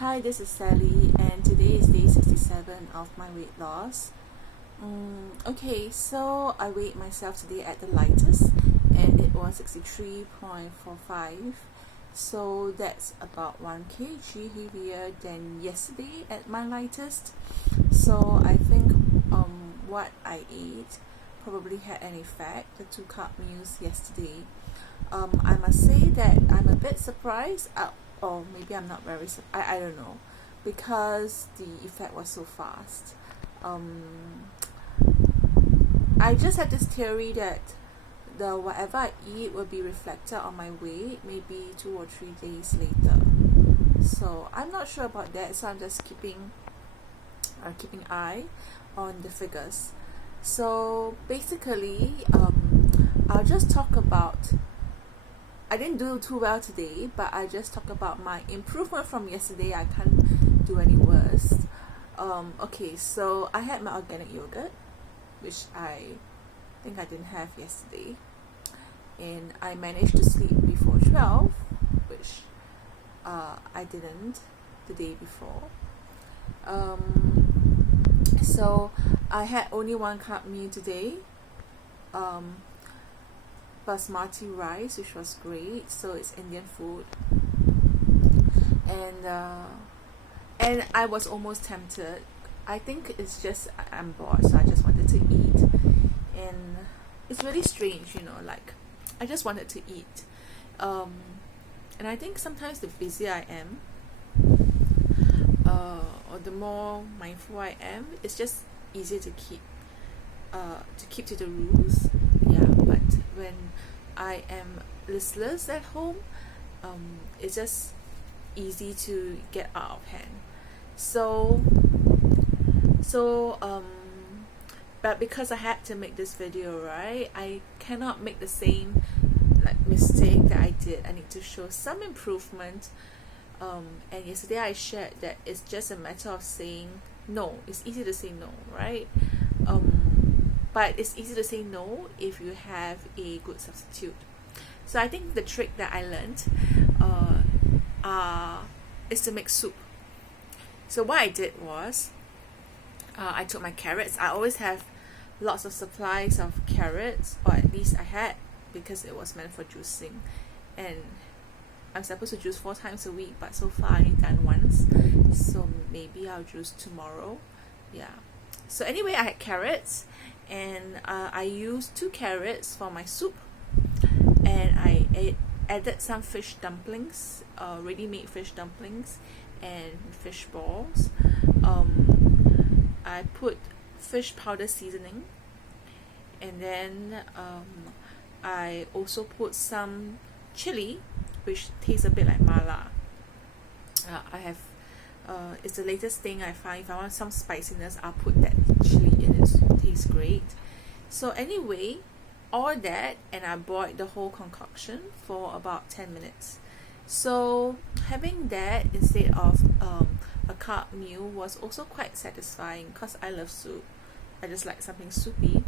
Hi, this is Sally, and today is day 67 of my weight loss. Okay, so I weighed myself today at the lightest, and it was 63.45. So that's about 1 kg heavier than yesterday at my lightest. So I think what I ate probably had an effect, the 2 carb meals yesterday. I must say that I'm a bit surprised, or maybe I'm not very I don't know, because the effect was so fast. I just had this theory that the whatever I eat will be reflected on my weight maybe 2 or 3 days later. So I'm not sure about that, so I'm just keeping eye on the figures. So basically, I'll just talk about, I didn't do too well today, but I just talk about my improvement from yesterday. I can't do any worse. Okay, so I had my organic yogurt, which I think I didn't have yesterday, and I managed to sleep before 12, which I didn't the day before. So I had only 1 carb meal today, basmati rice, which was great. So it's Indian food, and I was almost tempted. I think it's just I'm bored, so I just wanted to eat, and it's really strange, like I just wanted to eat, and I think sometimes the busier I am, or the more mindful I am, it's just easier to keep to the rules. Yeah, but when I am listless at home, it's just easy to get out of hand. But because I had to make this video, right, I cannot make the same mistake that I did. I need to show some improvement. And yesterday I shared that it's just a matter of saying no. It's easy to say no, right? But it's easy to say no if you have a good substitute. So I think the trick that I learned is to make soup. So what I did was, I took my carrots. I always have lots of supplies of carrots, or at least I had, because it was meant for juicing, and I'm supposed to juice 4 times a week, but so far I only done once, so maybe I'll juice tomorrow. Yeah. So anyway, I had carrots, and I used 2 carrots for my soup, and I added some fish dumplings, ready-made fish dumplings, and fish balls. I put fish powder seasoning, and then I also put some chili, which tastes a bit like mala. I have it's the latest thing I find. If I want some spiciness, I'll put that chili in. It tastes great. So anyway, all that, and I boiled the whole concoction for about 10 minutes. So having that instead of a carb meal was also quite satisfying, because I love soup. I just like something soupy.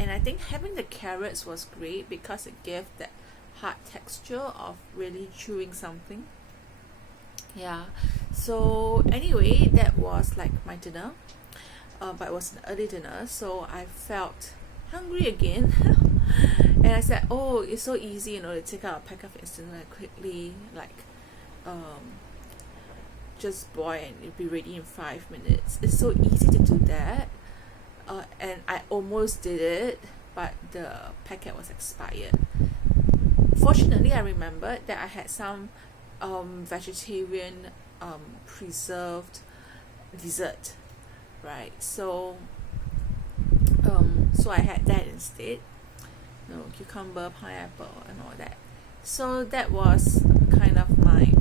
And I think having the carrots was great because it gave that hard texture of really chewing something. Yeah. So anyway, that was like my dinner, but it was an early dinner, so I felt hungry again. And I said, oh, it's so easy, to take out a pack of instant and quickly just boil, and it'll be ready in 5 minutes. It's so easy to do that, and I almost did it, but the packet was expired. Fortunately, I remembered that I had some vegetarian preserved dessert, right? So I had that instead. Cucumber, pineapple, and all that. So that was kind of my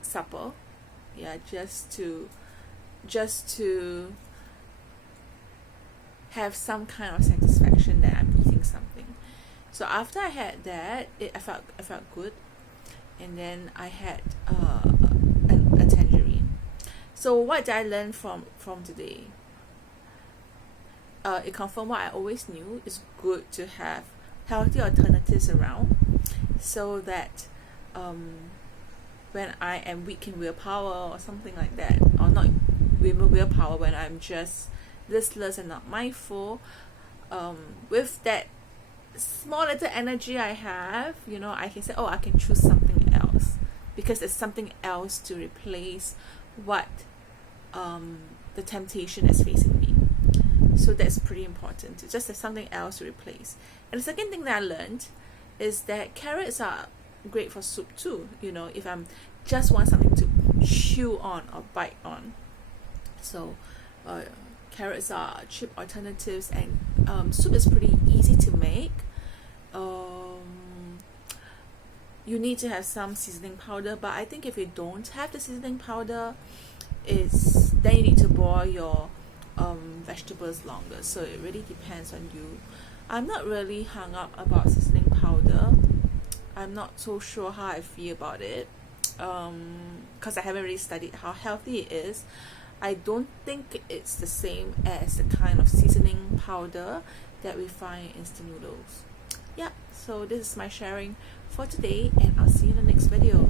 supper. Yeah, just to have some kind of satisfaction that I'm eating something. So after I had that, I felt good, and then I had a tangerine. So what did I learn from today? It confirmed what I always knew. It's good to have healthy alternatives around, so that when I am weak in willpower or something like that, or not with willpower, when I'm just listless and not mindful, with that small little energy I have, I can say, oh, I can choose something else, because there's something else to replace what the temptation is facing me. So that's pretty important, to just have something else to replace. And the second thing that I learned is that carrots are great for soup too, if I'm just want something to chew on or bite on. So carrots are cheap alternatives, and soup is pretty easy to make. You need to have some seasoning powder, but I think if you don't have the seasoning powder, then you need to boil your vegetables longer. So it really depends on you. I'm not really hung up about seasoning powder. I'm not so sure how I feel about it, because I haven't really studied how healthy it is. I don't think it's the same as the kind of seasoning powder that we find in instant noodles. Yeah, so this is my sharing for today, and I'll see you in the next video.